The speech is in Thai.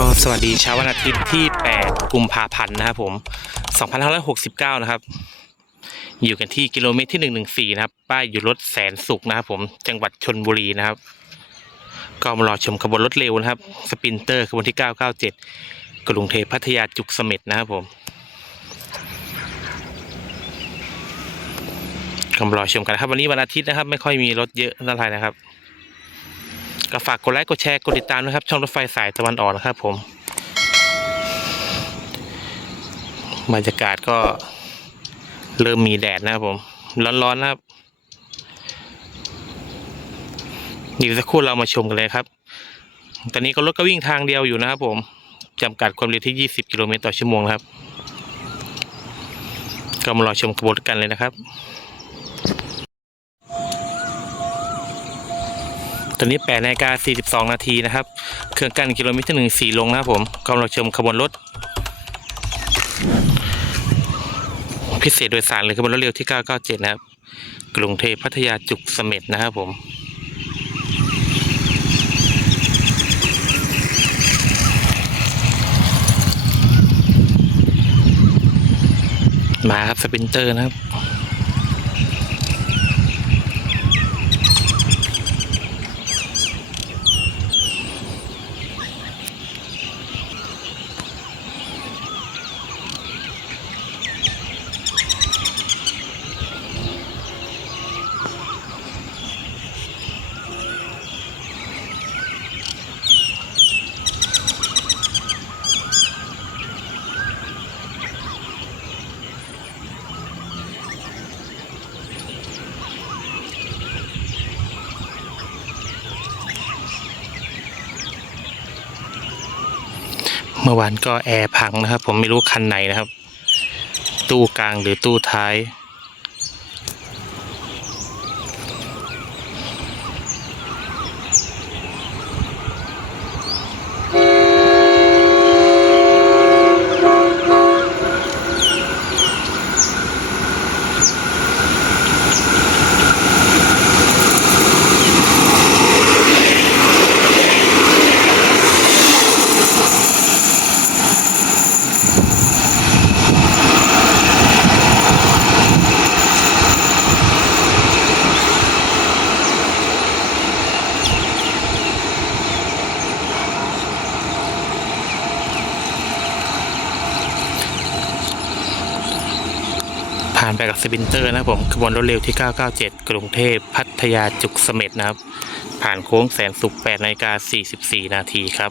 ก็สวัสดีเช้าวันอาทิตย์ที่ 8 กุมภาพันธ์นะครับผม 2569 นะครับ อยู่กันที่กิโลเมตรที่ 114 นะครับ ป้ายอยู่รถแสนสุขนะครับผม จังหวัดชนบุรีนะครับ ก็มารอชมขบวนรถเร็วนะครับ สปินเตอร์ขบวนที่ 997 กรุงเทพพัทยาจุกเสม็ดนะครับผมก็มารอชมกันนะครับ วันนี้วันอาทิตย์นะครับ ไม่ค่อยมีรถเยอะเท่าไหร่นะครับ ก็ฝากกดไลค์กดแชร์กดติดตามนะครับ ช่องรถไฟสายตะวันออกนะครับผมบรรยากาศก็เริ่มมีแดดนะครับผม ร้อนๆนะครับเดี๋ยวสักครู่เรามาชมกันเลยครับ ตอนนี้ก็รถก็วิ่งทางเดียวอยู่นะครับผมจำกัดความเร็วที่ 20 กิโลเมตรต่อชั่วโมงครับ ก็มารอชมขบวนกันเลยนะครับ ตอนนี้8นาฬิกา42 นาทีนะครับ เครื่องกั้นกิโลเมตรที่หนึ่งสี่ลงนะครับผมกำลังชมขบวนรถ พิเศษโดยสารหรือขบวนรถเร็วที่ 997 นะครับ กรุงเทพพัทยาจุกเสม็ดนะครับผมมาครับสปรินเตอร์นะครับ เมื่อวานก็แอร์พังนะครับ ผมไม่รู้คันไหนนะครับ ตู้กลางหรือตู้ท้าย ผ่านไปกับสปินเตอร์นะครับผมขบวนรถเร็วที่ 997 กรุงเทพพัทยาจุกเสม็ดนะครับ ผ่านโค้งแสนสุข8นาฬิกา44 นาทีครับ